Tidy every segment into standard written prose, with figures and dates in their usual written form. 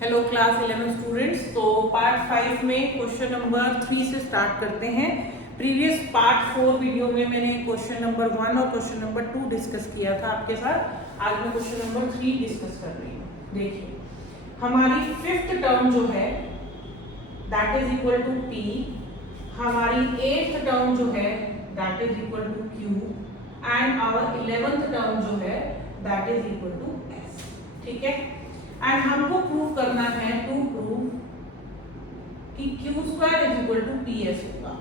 Hello class 11 students. तो part 5 में question number 3 से स्टार्ट करते हैं। प्रीवियस पार्ट 4 वीडियो में मैंने क्वेश्चन नंबर 1 और क्वेश्चन नंबर 2 डिस्कस किया था आपके साथ। आज मैं क्वेश्चन नंबर 3 डिस्कस कर रही हूँ। देखिए, हमारी फिफ्थ टर्म जो है that is equal to p, हमारी एट्थ टर्म जो है that is equal to q and our 11th term जो है that is equal to s. ठीक है, एंड हमको प्रूव करना है टू प्रूव कि q square is equal to p s होगा।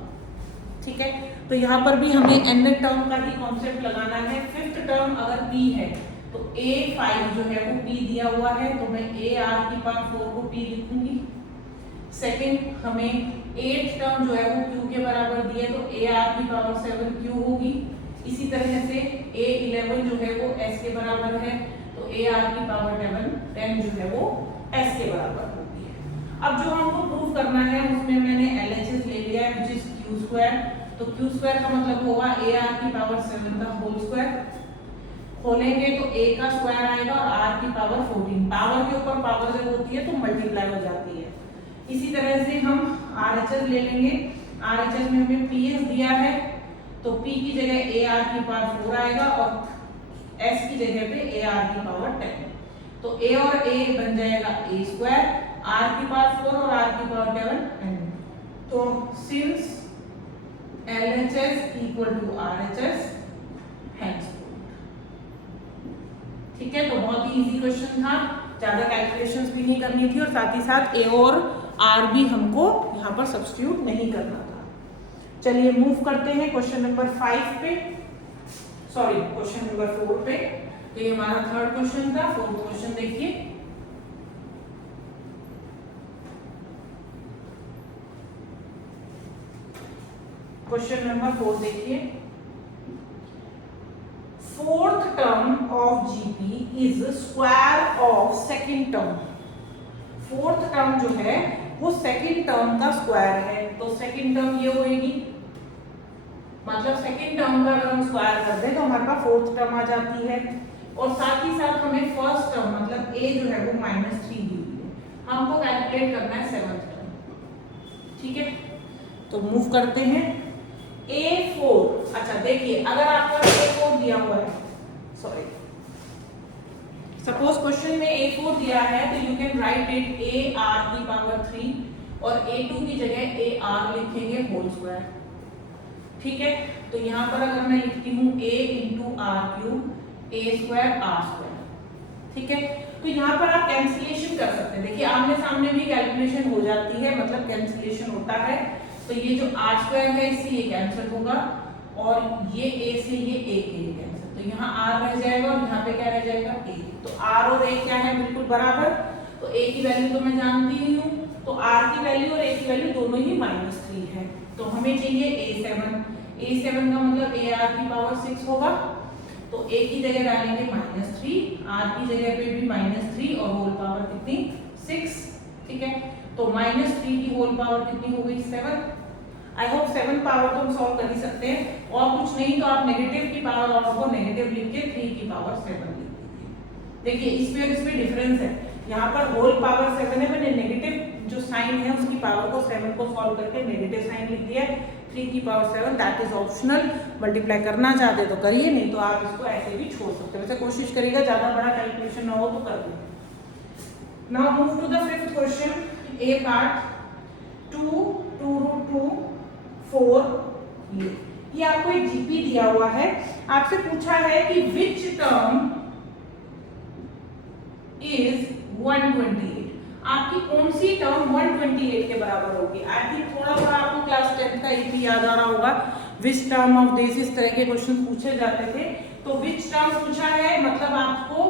ठीक है, तो यहाँ पर भी हमें एन टर्म का ही कॉन्सेप्ट लगाना है। फिफ्थ टर्म अगर पी है तो a5 जो है वो p दिया हुआ है, तो मैं a r की पावर 4 को p लिखूंगी। सेकंड, हमें एट्थ टर्म जो है वो q के बराबर दी है, तो a r की पावर 7 q होगी। इसी तरह से a11 जो है वो s के बराबर है, तो a r की पावर 10 जो है वो s के बराबर होगी। अब जो हमको प्रूव करना है उसमें मैंने LHS ले लिया है व्हिच इज q स्क्वायर। तो q स्क्वायर का मतलब होगा a r की पावर 7 का होल स्क्वायर। खोलेंगे तो a का स्क्वायर आएगा और r की पावर 14। पावर के ऊपर पावर जब होती है तो मल्टीप्लाई हो जाती है। इसी तरह से हम RHS ले लेंगे। RHS में हमें PS दिया है, तो p की जगह a r की पावर 4 आएगा और s की जगह पे a r की पावर 10। तो a और a बन जाएगा a स्क्वायर, r की पावर 4 और r की पावर 10। तो since LHS equal to RHS hence. ठीक है, तो बहुत ही इजी क्वेश्चन था, ज्यादा कैलकुलेशंस भी नहीं करनी थी और साथ ही साथ a और r भी हमको यहाँ पर सब्स्टिट्यूट नहीं करना था। चलिए मूव करते हैं क्वेश्चन नंबर 5 पे, सॉरी क्वेश्चन नंबर 4 पे। तो ये हमारा थर्ड क्वेश्चन था। फोर्थ क्वेश्चन देखिए, क्वेश्चन नंबर 4 देखिए। Fourth term of GP is square of second term. Fourth term जो है वो सेकंड टर्म का स्क्वायर है, तो सेकंड टर्म ये होगी, मतलब सेकंड टर्म का अगर हम स्क्वायर कर दें तो हमारे पास फोर्थ टर्म आ जाती है। और साथ ही साथ हमें फर्स्ट टर्म मतलब a जो है वो -3 दी हुई है, हमको कैलकुलेट करना है सेवंथ टर्म। ठीक है, तो मूव करते हैं a4। अच्छा देखिए, अगर आपका a4 दिया हुआ है, सॉरी सपोज क्वेश्चन में a4 दिया है, तो you can write it a r की पावर 3 और a2 की जगह a r लिखेंगे होल स्क्वायर। ठीक है, तो यहाँ पर अगर मैं लिखती हूँ a into r cube a square r square. ठीक है, तो यहाँ पर आप कैंसिलेशन कर सकते हैं। देखिए आमने सामने भी कैलकुलेशन हो जाती है, मतलब कैंसिलेशन होता है। तो ये जो r स्क्वायर है इससे ये कैंसिल होगा और ये a से ये a कैंसिल, तो यहाँ r रह जाएगा और यहाँ पे क्या रह जाएगा a। तो r और a क्या है, बिल्कुल बराबर। तो a की वैल्यू तो मैं जानती ही हूँ, तो r की वैल्यू और a की वैल्यू दोनों ही -3 है। तो हमें चाहिए a7 का मतलब a r की पावर 6 होगा, तो a की जगह डालेंगे -3, r की जगह पे भी -3 और होल पावर कितनी 6। ठीक है, तो -3 की होल पावर कितनी हो गई 7। आई होप 7 पावर तो हम सॉल्व कर ही सकते हैं, और कुछ नहीं तो आप नेगेटिव की पावर और को नेगेटिव लिख के 3 की पावर 7 लिख दीजिए। देखिए इसमें और इसमें डिफरेंस है, यहाँ पर होल पावर 7 है, मैंने नेगेटिव जो साइन है उसकी पावर को 7 को सॉल्व करके नेगेटिव साइन लिख दिया। 3 की power 7 that is optional, multiply करना चाहते तो करिए, नहीं तो आप इसको ऐसे भी छोड़ सकते हैं। वैसे कोशिश करिएगा ज्यादा बड़ा कैलकुलेशन ना हो तो कर दें। Now move to the fifth question, a part 2 4। ये आपको एक जीपी दिया हुआ है, आपसे पूछा है कि विच टर्म इज 128। आपकी कौन सी टर्म 128 के बराबर होगी। आई थिंक थोड़ा थोड़ा आपको क्लास 10 का एक याद आ रहा होगा, विच टर्म ऑफ दिस, इस तरह के क्वेश्चन पूछे जाते थे। तो विच टर्म पूछा है, मतलब आपको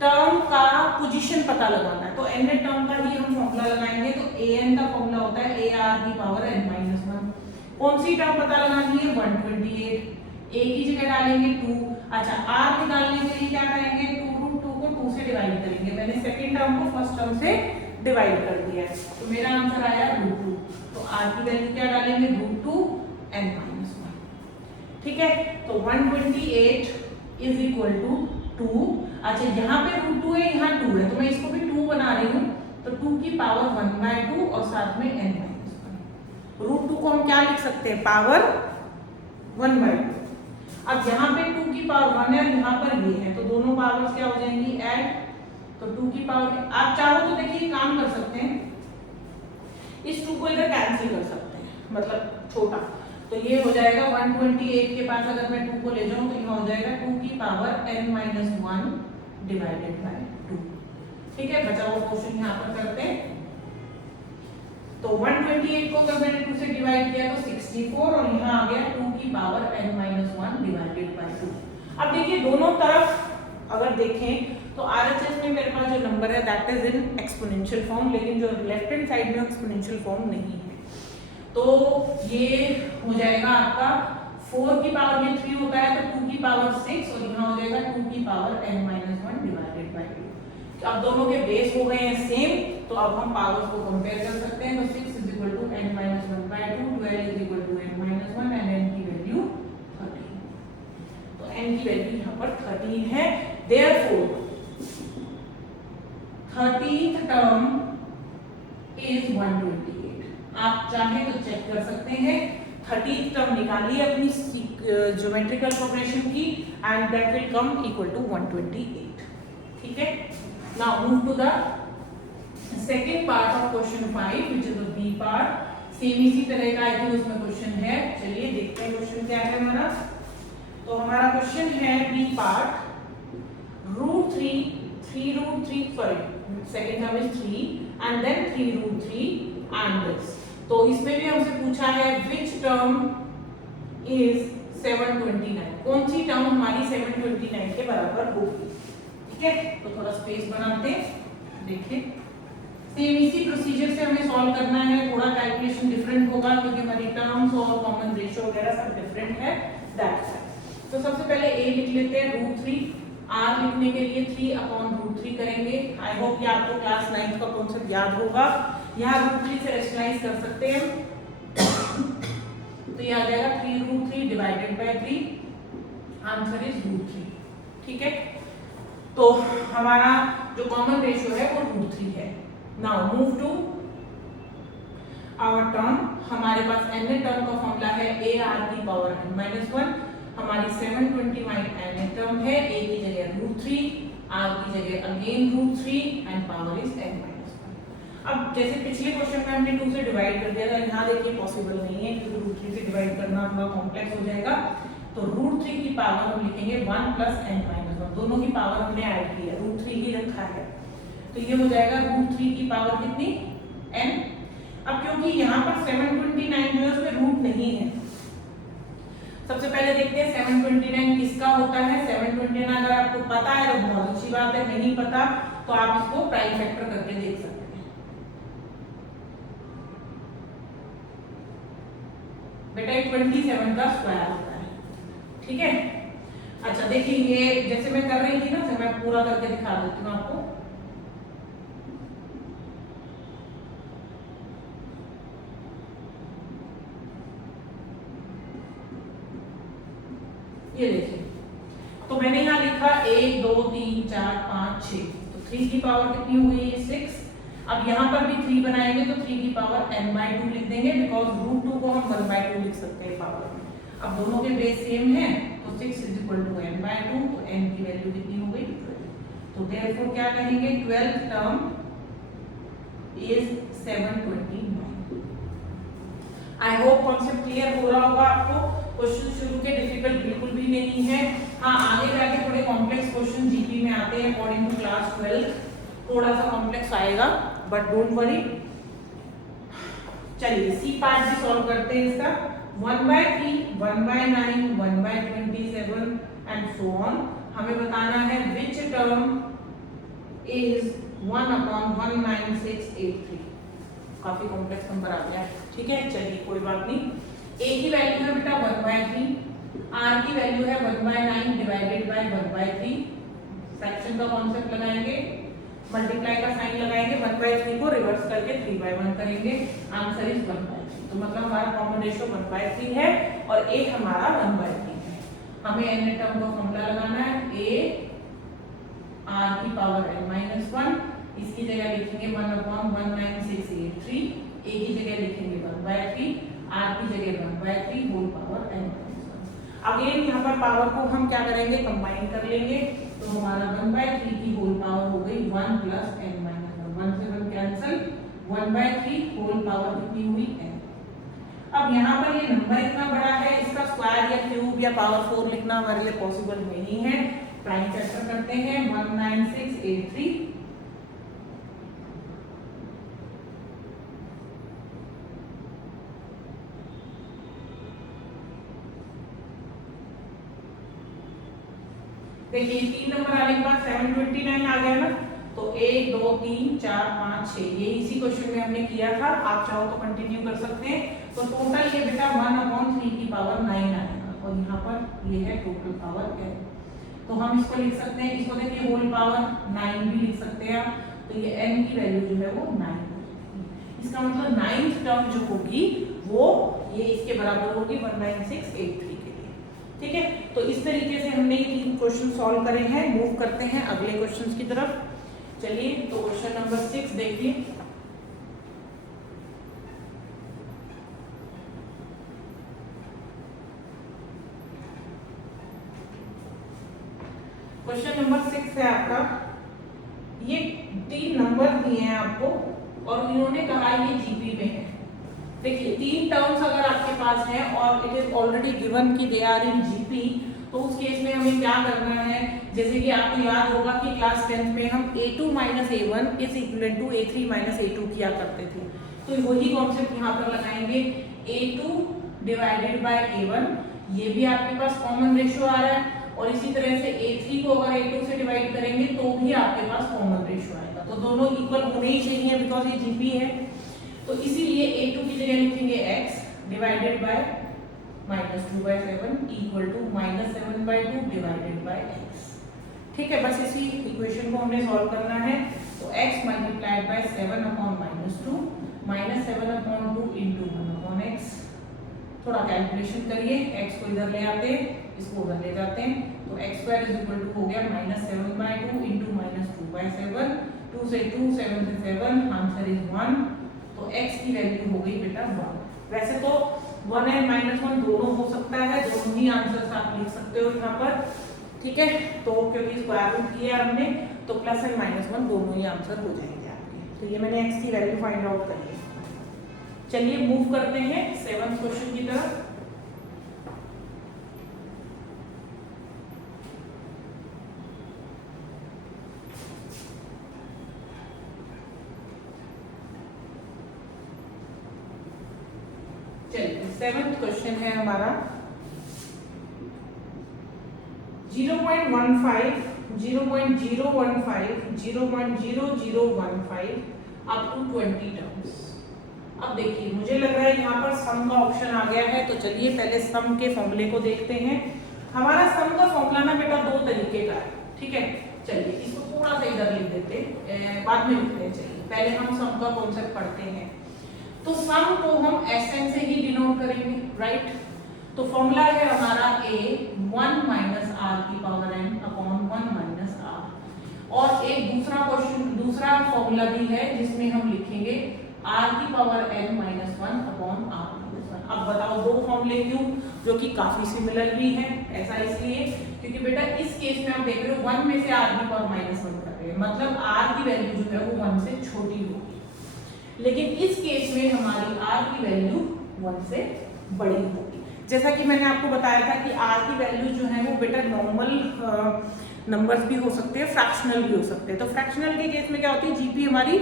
टर्म का पोजीशन पता लगाना है। तो एन टर्म का ही हम फॉर्मूला लगाएंगे, तो an का फॉर्मूला होता है a r की पावर n-1। कौन सी टर्म पता लगानी है 128, a की जगह डालेंगे 2। अच्छा r निकालने के लिए क्या करेंगे, 2√2 को 2 से डिवाइड करेंगे। मैंने सेकंड टर्म को फर्स्ट टर्म से डिवाइड कर दिया है, तो मेरा आंसर आया √2। तो r की वैल्यू क्या डालेंगे, √2 n-1। ठीक है, तो 128 इज इक्वल टू 2। अच्छा यहाँ पे √2 है, यहाँ 2 है, तो मैं इसको भी 2 बना रही हूँ, तो 2 पावर 1/2 और साथ में n-1। रूट 2 को हम क्या लिख सकते हैं, पावर 1/2। अब यहाँ पे 2 की पावर 1 है और यहाँ पर ये है, तो दोनों पावर्स क्या हो जाएंगी, ऐड। तो 2 की पावर, आप चाहो तो देखिए काम कर सकते हैं, इस 2 को इधर कैंसिल कर सकते हैं, मतलब छोटा। तो ये हो जाएगा 128 के पास अगर मैं 2 को ले जाऊं तो यहाँ हो जाएगा 2 की पावर n-1 डिवाइडेड बाय 2। ठीक है, बचा हुआ क्वेश्चन यहाँ पर करते हैं। तो 128 को अगर मैंने 2 से डिवाइड किया तो 64 और यहाँ आ गया 2 की पावर n-1 डिवाइडेड बाय 2। अब देखिए दोनों तरफ अगर देखें तो RHS में मेरे पास जो नंबर है that is in exponential form, लेकिन जो लेफ्ट हैंड साइड में एक्सपोनेंशियल फॉर्म नहीं है। तो ये हो जाएगा आपका 4 की पावर में 3 होता है तो 2 की पावर 6 और यहाँ हो जाएगा 2 की पावर n-1 डिवाइडेड बाय 2। अब दोनों के बेस हो गए हैं सेम, तो अब हम पावर्स को कंपेयर कर सकते हैं। तो 6 is equal to n-1/2, 12 is equal to n-1 and n की वैल्यू 13। तो n की वैल्यू यहाँ पर 13 है। Therefore 13th term is 128। आप चाहे तो चेक कर सकते हैं, 13th टर्म निकालिए अपनी ज्योमेट्रिकल प्रोग्रेशन की and that will come equal to 128। ठीक है, now move to the second part of question 5 which is the b part. Same इसी तरह का आई थिंक उसमें क्वेश्चन है, चलिए देखते हैं क्वेश्चन क्या है हमारा। तो हमारा क्वेश्चन है b part, second term is 3 and then 3√3 and this. तो इसमें भी हमसे पूछा है विच टर्म इज 729, कौन सी टर्म हमारी 729 के बराबर होगी। ठीक है, तो थोड़ा स्पेस बनाते हैं, देखिए सेम इसी प्रोसीजर से हमें सॉल्व करना है। थोड़ा कैलकुलेशन डिफरेंट होगा क्योंकि हमारी टर्म्स और कॉमन रेशियो वगैरह सब डिफरेंट है, दैट्स व्हाई। तो सबसे पहले a लिख लेते हैं √3, r लिखने के लिए 3/√3 करेंगे। आई होप ये आपको क्लास 9th का कॉन्सेप्ट याद होगा। यहाँ √3 से रेशनलाइज कर सकते हैं तो ये आ जाएगा 3√3 डिवाइडेड बाय 3, आंसर इज √3। ठीक है, तो हमारा जो कॉमन रेशियो है वो √3 है। Now move to our term. हमारे पास n टर्म का फॉर्मूला है ar की पावर n-1। हमारी 729 n टर्म है, a की जगह √3, r की जगह again √3 and power is n-1। अब जैसे पिछले क्वेश्चन में हमने 2 से डिवाइड कर दिया था, यहाँ देखिए पॉसिबल नहीं है क्योंकि √3 से डिवाइड करना थोड़ा कॉम्प्लेक्स हो जाएगा। तो √3 की पावर हम लिखेंगे 1 प्लस n-1, दोनों की पावर हमने ऐड किया, √3 ही रखा है। तो ये हो जाएगा √3 की पावर कितनी, n। अब क्योंकि यहाँ पर 729 जो है उसमें रूट नहीं है, सबसे पहले देखते हैं 729 किसका होता है। 729 अगर आपको पता है तो बहुत अच्छी बात है, नहीं पता तो आप इसको प्राइम फैक्टर करके देख सकते हैं। बेटा 27 का स्क्वायर होता है। ठीक है, अच्छा देखिए ये जैसे मैं कर रही थी ना, मैं पूरा करके दिखा देती हूँ आपको। ये देखिए, तो मैंने यहाँ लिखा 1 2 3 4 5 6, तो 3 की पावर कितनी हो गई है 6। अब यहाँ पर भी 3 बनाएंगे तो 3 की पावर n/2 लिख देंगे बिकॉज √2 को हम 1/2 लिख सकते हैं पावर में। अब दोनों के बेस सेम है तो 6 इज इक्वल टू n/2, तो n की वैल्यू कितनी हो गई 12। तो देयरफॉर क्या कहेंगे, 12th term is 729। I hope concept clear हो रहा होगा आपको। क्वेश्चन शुरू के डिफिकल्ट बिल्कुल भी नहीं है। हाँ, आगे जाके थोड़े कॉम्प्लेक्स क्वेश्चन जीपी में आते हैं अकॉर्डिंग टू क्लास 12, थोड़ा सा कॉम्प्लेक्स आएगा बट डोंट वरी। चलिए सी पार्ट भी सॉल्व करते हैं इसका। 1/3, 1/9, 1/27 एंड सो ऑन। हमें बताना है विच टर्म इज 1/19683। काफी कॉम्प्लेक्स नंबर आ गया, ठीक है, चलिए कोई बात नहीं। a की वैल्यू है बेटा 1/3, r की वैल्यू है 1/9 डिवाइडेड बाय 1/3। फ्रैक्शन का कॉन्सेप्ट लगाएंगे, मल्टीप्लाई का साइन लगाएंगे, 1/3 को रिवर्स करके 3/1 करेंगे, आंसर इज 1/3। तो मतलब हमारा कॉमन रेशियो 1/3 है और a हमारा 1/3 है। हमें n टर्म का फॉर्मूला लगाना है, a r की पावर n-1 इसकी जगह लिखेंगे 1/19683, ए की जगह लिखेंगे 1/3, आर की जगह 1/3 whole power n minus 1। Again यहाँ पर पावर को हम क्या करेंगे, कंबाइन कर लेंगे, तो हमारा 1/3 की होल पावर हो गई 1 प्लस n माइनस 1 से 1 कैंसिल, 1/3 होल पावर कितनी हुई n। अब यहाँ पर ये नंबर इतना बड़ा है, इसका स्क्वायर या क्यूब या पावर 4 लिखना हमारे लिए पॉसिबल नहीं है। प्राइम फैक्टर करते हैं 19683, देखिए 3 नंबर आने के बाद 729 आ गया ना, तो 1 2 3 4 5 6 ये इसी क्वेश्चन में हमने किया था, आप चाहो तो कंटिन्यू कर सकते हैं। तो टोटल ये बेटा 1/3 की पावर 9 आएगा, और यहाँ पर ये है टोटल पावर n। तो हम इसको लिख सकते हैं, इसको देखिए होल पावर 9 भी लिख सकते हैं आप, तो ये n की वैल्यू जो है वो 9 होगी। इसका मतलब 9th टर्म जो होगी वो ये इसके बराबर होगी 19683 के लिए। ठीक है, तो इस तरीके से हमने ये 3 क्वेश्चन सॉल्व करे हैं। मूव करते हैं अगले क्वेश्चन की तरफ। चलिए, तो क्वेश्चन नंबर 6 देखिए। क्वेश्चन नंबर 6 है आपका, ये 3 नंबर दिए हैं आपको और इन्होंने कहा ये जीपी में है। देखिए 3 टर्म्स अगर आपके पास हैं और इट इज ऑलरेडी गिवन कि दे आर इन जीपी, तो उस केस में हमें क्या करना है, जैसे कि आपको याद होगा कि क्लास 10th में हम a2 minus a1 is equal to a3 minus a2 किया करते थे। तो वही कॉन्सेप्ट यहाँ पर लगाएंगे, a2 डिवाइडेड बाय a1, ये भी आपके पास कॉमन रेशियो आ रहा है, और इसी तरह से a3 को अगर a2 से डिवाइड करेंगे तो भी आपके पास कॉमन रेशियो आएगा। तो दोनों इक्वल होने ही चाहिए बिकॉज ये जीपी है। तो इसीलिए a2 की जगह लिखेंगे x divided by -2/7 equal to -7/2 divided by x। ठीक है, बस इसी इक्वेशन को हमने सॉल्व करना है। तो x multiplied by 7/-2 -7/2 into 1/x। थोड़ा कैलकुलेशन करिए, x को इधर ले आते हैं, इसको उधर ले जाते हैं, तो x² हो गया -7/2 इंटू -2/7, 2 से 2 7 से 7, आंसर इज 1। तो x की वैल्यू हो गई बेटा 1। वैसे तो 1 एंड -1 दोनों हो सकता है, दोनों ही आंसर्स आप लिख सकते हो यहाँ पर। ठीक है, तो क्योंकि स्क्वायर रूट किया हमने, तो प्लस एंड -1 दोनों ही आंसर हो जाएंगे आपके। तो ये मैंने x की वैल्यू फाइंड आउट करी है। चलिए मूव करते हैं 7th क्वेश्चन की तरफ। चलिए 7th क्वेश्चन है हमारा 0.15, 0.015, 0.0015 अप टू 20 टर्म्स। अब देखिए मुझे लग रहा है यहाँ पर सम का ऑप्शन आ गया है, तो चलिए पहले सम के फॉर्मूले को देखते हैं। हमारा सम का फॉर्मूला ना बेटा 2 तरीके का है। ठीक है, चलिए इसको थोड़ा सा इधर लिख देते हैं, बाद में लिखते हैं। चलिए पहले हम सम का कॉन्सेप्ट पढ़ते हैं। तो सम को हम Sn से ही डिनोट करेंगे, राइट। तो फॉर्मूला है हमारा a 1 माइनस r की power n upon 1 minus r। और एक दूसरा फॉर्मूला भी है जिसमें हम लिखेंगे r की power n minus 1 upon r minus 1। अब बताओ दो फॉर्मूले क्यों, जो कि काफी सिमिलर भी है। ऐसा इसलिए क्योंकि बेटा इस केस में आप देख रहे हो 1 में से r की पावर -1 कर रहे हैं, मतलब r की वैल्यू जो है वो 1 से छोटी होगी। लेकिन इस केस में हमारी r की वैल्यू 1 से बड़ी होगी। जैसा कि मैंने आपको बताया था कि r की वैल्यू जो है वो बेटा नॉर्मल नंबर्स भी हो सकते हैं, फ्रैक्शनल भी हो सकते हैं। तो फ्रैक्शनल के केस में क्या होती है, जीपी हमारी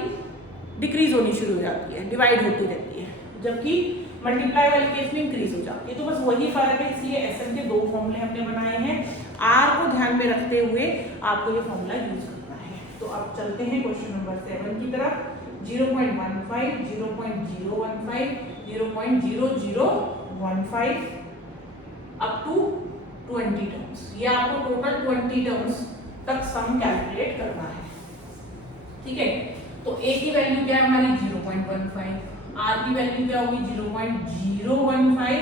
डिक्रीज होनी शुरू हो जाती है, डिवाइड होती रहती है, जबकि मल्टीप्लाई वाले केस में इंक्रीज हो जाती है। तो बस वही फर्क है, इसलिए Sn के 2 फॉर्मूले हमने बनाए हैं। r को ध्यान में रखते हुए आपको ये फॉर्मूला यूज करना है। तो अब चलते हैं क्वेश्चन नंबर 7 की तरफ। 0.15, 0.015, 0.0015 अप टू 20 टर्म्स। ये आपको टोटल 20 टर्म्स तक सम कैलकुलेट करना है। ठीक है, तो a की वैल्यू क्या है हमारी 0.15, r की वैल्यू क्या होगी 0.015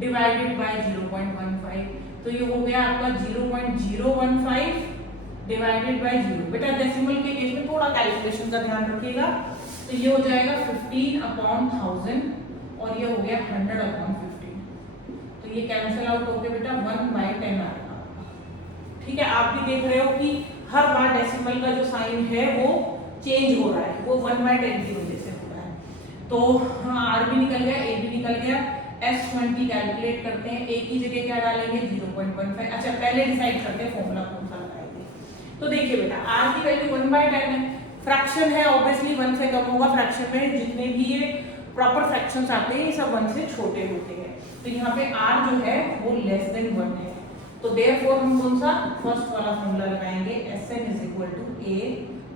डिवाइडेड बाय 0.15। तो ये हो गया आपका 0.015 डिवाइडेड बाय 0। बेटा डेसिमल के केस में थोड़ा कैलकुलेशन का ध्यान रखिएगा। तो ये हो जाएगा 15/1000 और ये हो गया 100/15। तो ये कैंसिल आउट हो गया बेटा 1/10 आएगा। ठीक है, आप भी देख रहे हो कि हर बार डेसिमल का जो साइन है वो चेंज हो रहा है, वो 1/10 की वजह से हो रहा है। तो आर भी निकल गया, ए भी निकल गया। S20 कैलकुलेट करते हैं, ए की जगह क्या डालेंगे 0.15। अच्छा पहले डिसाइड करते हैं फॉर्मूला कौन सा लगाएंगे। तो देखिए बेटा आर की वैल्यू 1/10 है, फ्रैक्शन है ऑब्वियसली 1 से कम होगा। फ्रैक्शन में जितने भी ये प्रॉपर फ्रैक्शंस आते हैं ये सब 1 से छोटे होते हैं। तो यहाँ पे r जो है वो लेस देन 1 है। तो देयरफॉर हम कौन सा फर्स्ट वाला फॉर्मूला लगाएंगे, Sn = a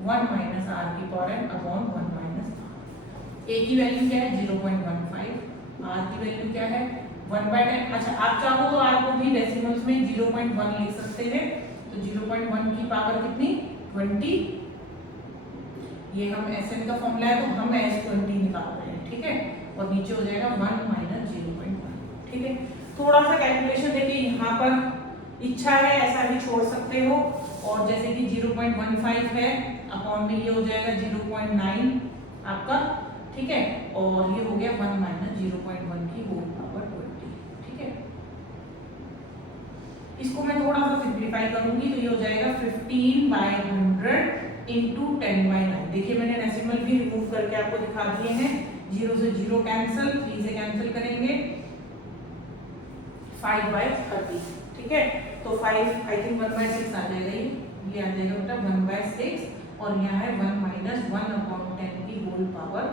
1 - r की power n upon 1 - r। a की वैल्यू क्या है 0.15, r की वैल्यू क्या है 1/10। अच्छा आप चाहो तो r को भी डेसिमल्स में 0.1 लिख सकते हैं। तो 0.1 की पावर कितनी 20। ये हम Sn का फॉर्मूला है तो हम S20 निकाल रहे हैं। ठीक है, और नीचे हो जाएगा 1 - 0.1। ठीक है, थोड़ा सा कैलकुलेशन देखिए, यहाँ पर इच्छा है ऐसा भी छोड़ सकते हो। और जैसे कि 0.15 है अपॉन में ये हो जाएगा 0.9 आपका। ठीक है, और ये हो गया 1 - 0.1 की होल पावर 20। ठीक है, इसको मैं थोड़ा सा सिंप्लीफाई करूंगी तो ये हो जाएगा 15/100 इंटू 10/9। देखिए मैंने डेसिमल भी रिमूव करके आपको दिखा दिए हैं। 0 से 0 कैंसिल, 3 से कैंसिल करेंगे, 5/30। ठीक है, तो 5 आई थिंक 1/6 आ जाएगा, ये आ जाएगा बेटा 1/6 और यहाँ है 1 - 1/10 की होल पावर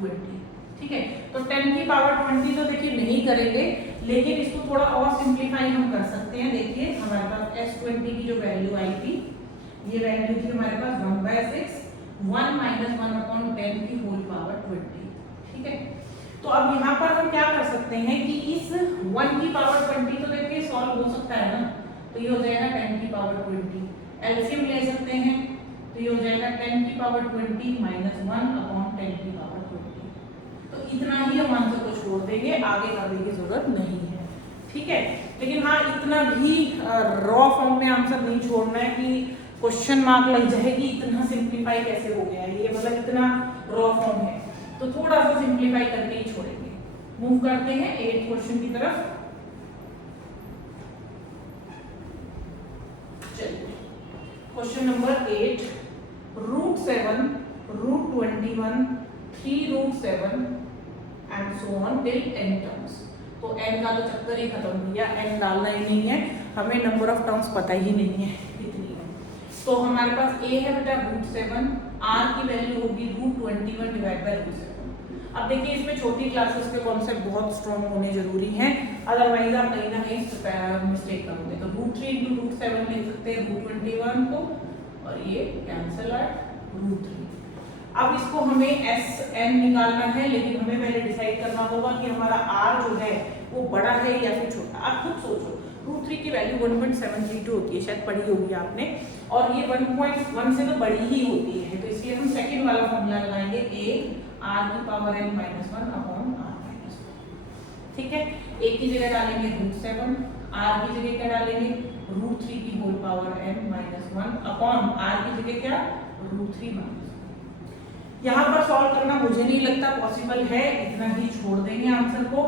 20। ठीक है, तो 10 की पावर 20 तो देखिए नहीं करेंगे, लेकिन इसको थोड़ा और सिंप्लीफाई हम कर सकते हैं। देखिए हमारे पास S20 की जो वैल्यू आई थी, ये वैल्यू थी हमारे पास 1/6, 1 - 1/10 की होल पावर 20। ठीक है, तो अब यहाँ पर हम क्या कर सकते हैं कि इस 1 की पावर 20 तो देखिए सॉल्व हो सकता है ना। तो ये हो जाएगा 10 की पावर 20, एलसीएम ले सकते हैं। तो ये हो जाएगा 10 की पावर 20 - 1/10 की पावर 20। तो इतना ही हम आंसर को छोड़ देंगे, आगे करने की जरूरत नहीं है। ठीक है, लेकिन हाँ इतना भी रॉ फॉर्म में आंसर नहीं छोड़ना है कि क्वेश्चन मार्क लग जाएगी इतना सिंप्लीफाई कैसे हो गया ये, मतलब इतना रॉ फॉर्म है। तो थोड़ा सा सिंप्लीफाई करके ही छोड़ेंगे। मूव करते हैं 8th क्वेश्चन की तरफ। चलिए question number 8, √7, √21, 3√7 and so on till n terms. तो n का तो चक्कर ही खत्म हो गया, n डालना ही नहीं है, हमें नंबर ऑफ टर्म्स पता ही नहीं है कितनी है। तो हमारे पास a है बेटा √7, r की वैल्यू होगी √21 डिवाइड बाय √7। अब देखिए इसमें छोटी क्लासेस के कॉन्सेप्ट बहुत स्ट्रॉन्ग होने जरूरी हैं, अदरवाइज आप कहीं ना कहीं मिस्टेक करोगे। तो √3 × √7 लिख सकते हैं √21 को, और ये कैंसिल आउट √3। अब इसको हमें Sn निकालना है, लेकिन हमें पहले डिसाइड करना होगा कि हमारा r जो है वो बड़ा है या फिर छोटा। आप खुद सोचो, √3 की वैल्यू 1.732 होती है, शायद पढ़ी होगी आपने, और ये 1.1 से तो बड़ी ही होती है। तो इसलिए हम सेकंड वाला फॉर्मूला लगाएंगे a r की पावर n - 1 अपॉन r - 1। ठीक है, a की जगह डालेंगे √7, r की जगह क्या डालेंगे √3 की whole power n - 1 upon r की जगह क्या √3 - 1। यहाँ पर सॉल्व करना मुझे नहीं लगता पॉसिबल है, इतना ही छोड़ देंगे आंसर को।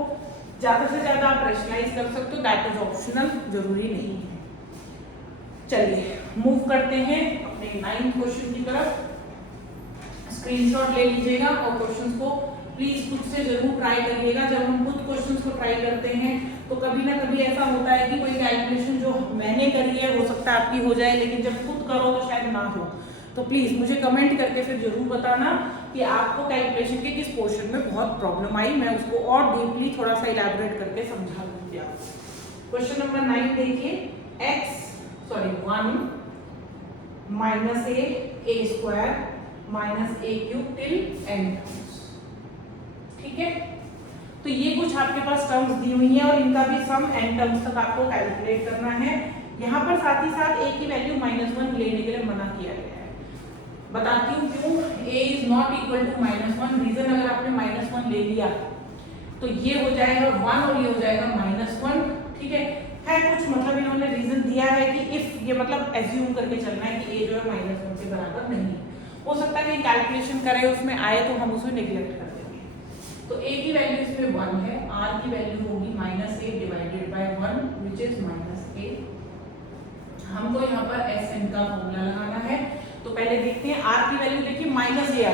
ज्यादा से ज्यादा आप रेशनलाइज कर सकते हो, दैट इज ऑप्शनल, जरूरी नहीं है। चलिए मूव करते हैं अपने 9th क्वेश्चन की तरफ। स्क्रीनशॉट ले लीजिएगा और क्वेश्चंस को प्लीज खुद से जरूर ट्राई करिएगा। जब हम खुद क्वेश्चंस को ट्राई करते हैं तो कभी ना कभी ऐसा होता है कि कोई कैलकुलेशन जो मैंने करी है हो सकता है आपकी हो जाए, लेकिन जब खुद करो तो शायद ना हो। तो प्लीज मुझे कमेंट करके फिर जरूर बताना कि आपको कैलकुलेशन के किस पोर्शन में बहुत प्रॉब्लम आई, मैं उसको और डीपली थोड़ा सा इलैबोरेट करके समझा दूंगी आपको। क्वेश्चन नंबर 9 देखिए, 1 - a square - a³ till n terms. ठीक है, तो ये कुछ आपके पास टर्म्स दी हुई हैं और इनका भी सम n टर्म्स तक आपको कैलकुलेट करना है। यहाँ पर साथ ही साथ a की वैल्यू -1 लेने के लिए मना किया गया है। बताती हूँ क्यों। a is not equal to -1। Reason, अगर आपने -1 ले लिया तो ये हो जाएगा 1 और ये हो जाएगा -1। ठीक है, है कुछ, मतलब इन्होंने रीजन दिया है कि इफ, ये मतलब एज्यूम करके चलना है कि ए जो है -1 के बराबर नहीं है। हो सकता है कि कैलकुलेशन करें उसमें आए तो हम उसे नेग्लेक्ट कर देंगे। तो ए की वैल्यू इसमें 1 है, आर की वैल्यू होगी -a divided by 1 which is -a। हमको यहाँ पर एस एन का फॉर्मूला लगाना है। तो पहले देखते हैं आर की वैल्यू, देखिए -a आ रही है,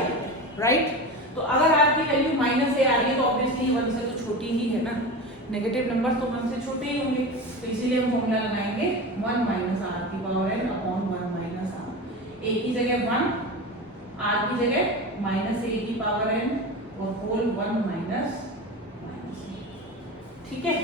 राइट। तो अगर आर की वैल्यू -a आ रही है तो ऑब्वियसली 1 से तो छोटी ही है ना, नेगेटिव नंबर तो 1 से छोटे ही होंगे। तो इसीलिए हम फॉर्मूला लगाएंगे 1 माइनस आर की power n upon 1 minus r. A की जगह 1, आर की जगह -a की पावर n और होल 1 माइनस a। ठीक है,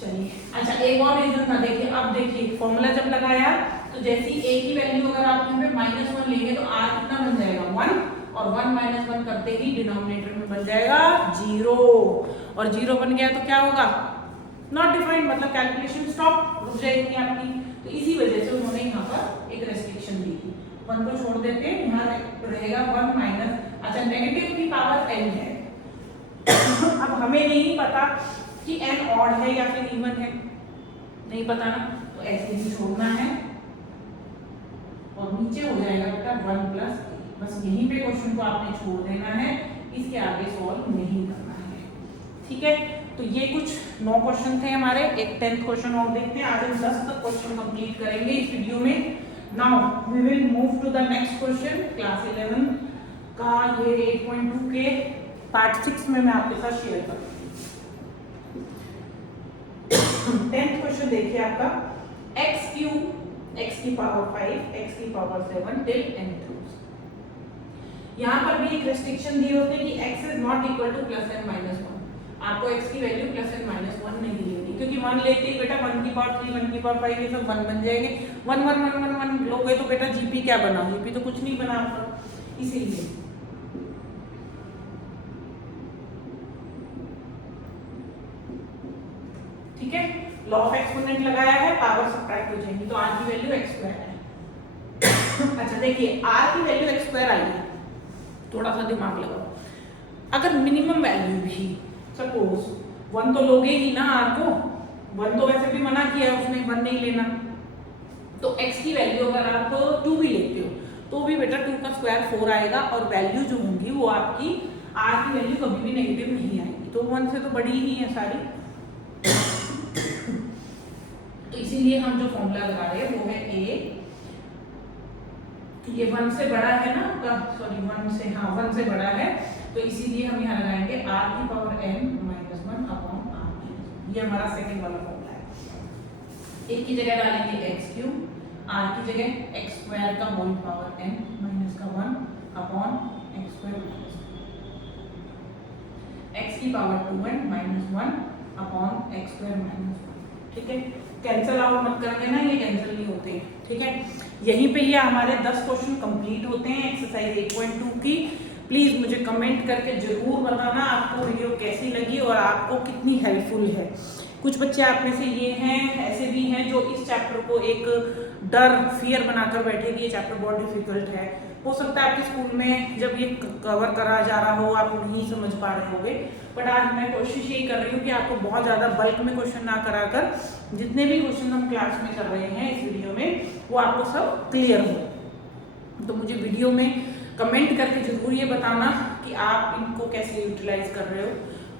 चलिए। अच्छा, एक और रीजन था, देखिए अब देखिए फॉर्मूला जब लगाया तो जैसी a की वैल्यू अगर आप यहाँ पे -1 लेंगे तो r कितना बन जाएगा 1, और 1 माइनस 1 करते ही डिनोमिनेटर में बन जाएगा 0, और 0 बन गया तो क्या होगा, नॉट डिफाइंड, मतलब कैलकुलेशन स्टॉप, रुक जाएगी आपकी। तो इसी वजह से उन्होंने यहाँ पर एक रेस्ट्रिक्शन दी थी, 1 को छोड़ देते हैं, यहाँ रहेगा 1 माइनस, अच्छा नेगेटिव की पावर n है। अब हमें नहीं पता कि n ऑड है या फिर इवन है, नहीं पता ना, तो ऐसे ही छोड़ना है और नीचे हो जाएगा बेटा 1 प्लस, बस यहीं पे क्वेश्चन को आपने छोड़ देना है, इसके आगे सॉल्व नहीं करना है। ठीक है, तो ये कुछ 9 क्वेश्चन थे हमारे, एक 10th क्वेश्चन और देखते हैं। आज हम 10 तक क्वेश्चन कंप्लीट करेंगे इस वीडियो में। Now we will move to the next question, class 11 का ये 8.2 के पार्ट 6 में मैं आपके साथ शेयर करूंगी। 10th क्वेश्चन देखिए आपका, x क्यूब x की पावर 5 x की पावर 7 टिल n क्यूब्स। यहाँ पर भी एक रेस्ट्रिक्शन दिए होते हैं कि x is not equal to +n-1। आपको x की वैल्यू +n-1 नहीं लेनी, क्योंकि 1 लेते ही बेटा 1 की पावर 3 1 की पावर 5 ये सब 1 बन जाएंगे। 1 1 1 1 1 लोगे तो बेटा जीपी क्या बना, जीपी तो कुछ नहीं बना आपका, इसीलिए। ठीक है, लॉ ऑफ एक्सपोनेंट लगाया है, पावर सब्ट्रैक्ट हो जाएगी, तो r की वैल्यू x² है। अच्छा देखिए, r की वैल्यू x² आई है, थोड़ा सा दिमाग लगाओ। अगर मिनिमम वैल्यू भी सपोज 1 तो लोगे ही ना r को, 1 तो वैसे भी मना किया है उसने 1 नहीं लेना, तो x की वैल्यू अगर आप 2 भी लेते हो तो भी बेटा 2 का स्क्वायर 4 आएगा, और वैल्यू जो होंगी वो आपकी r की वैल्यू कभी भी नेगेटिव नहीं आएगी, तो 1 से तो बड़ी ही है सारी। तो इसीलिए हम जो फॉर्मूला लगा रहे हैं वो है a, ये 1 से बड़ा है ना आपका, सॉरी 1 से, हाँ 1 से बड़ा है, तो इसीलिए हम यहाँ लगाएंगे r की पावर n-1 अपॉन r। ये हमारा सेकंड वाला फॉर्मूला है। एक की जगह डालेंगे x क्यूब, r की जगह x² का whole power n-1 upon x² x की पावर 2n -1 अपॉन x² -1। ठीक है, कैंसिल आउट मत करना ना, ये कैंसिल नहीं होते। ठीक है, यहीं पे ये हमारे 10 क्वेश्चन कंप्लीट होते हैं एक्सरसाइज 8.2 की। प्लीज मुझे कमेंट करके जरूर बताना आपको वीडियो कैसी लगी और आपको कितनी हेल्पफुल है। कुछ बच्चे आप में से ये हैं, ऐसे भी हैं जो इस चैप्टर को एक डर, फियर बनाकर बैठे कि ये चैप्टर बहुत डिफिकल्ट है। हो सकता है आपके स्कूल में जब ये कवर करा जा रहा हो आप नहीं समझ पा रहे होंगे, बट आज मैं कोशिश यही कर रही हूँ कि आपको बहुत ज़्यादा बल्क में क्वेश्चन ना कराकर जितने भी क्वेश्चन हम क्लास में कर रहे हैं इस वीडियो में वो आपको सब क्लियर हो। तो मुझे वीडियो में कमेंट करके जरूर ये बताना कि आप इनको कैसे यूटिलाइज कर रहे हो,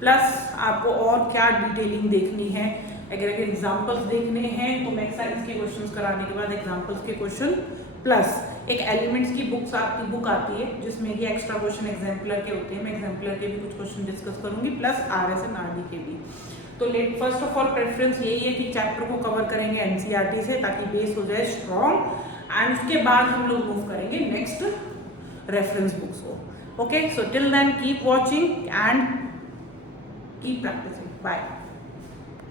प्लस आपको और क्या डिटेलिंग देखनी है। अगर एग्जाम्पल्स देखने हैं तो मैं एक्सरसाइज के क्वेश्चंस कराने के बाद एग्जाम्पल्स के क्वेश्चन, प्लस एक एलिमेंट्स की बुक आती है जिसमें कि एक्स्ट्रा क्वेश्चन एग्जाम्पलर के होते हैं, मैं एग्जाम्पलर के भी कुछ क्वेश्चन डिस्कस करूंगी, प्लस RS एंड RD के भी। तो फर्स्ट ऑफ ऑल प्रेफरेंस यही है कि चैप्टर को कवर करेंगे NCERT से ताकि बेस हो जाए स्ट्रॉन्ग, एंड उसके बाद हम लोग मूव करेंगे नेक्स्ट रेफरेंस बुक्स को। Okay, so till then keep watching and keep practising. Bye.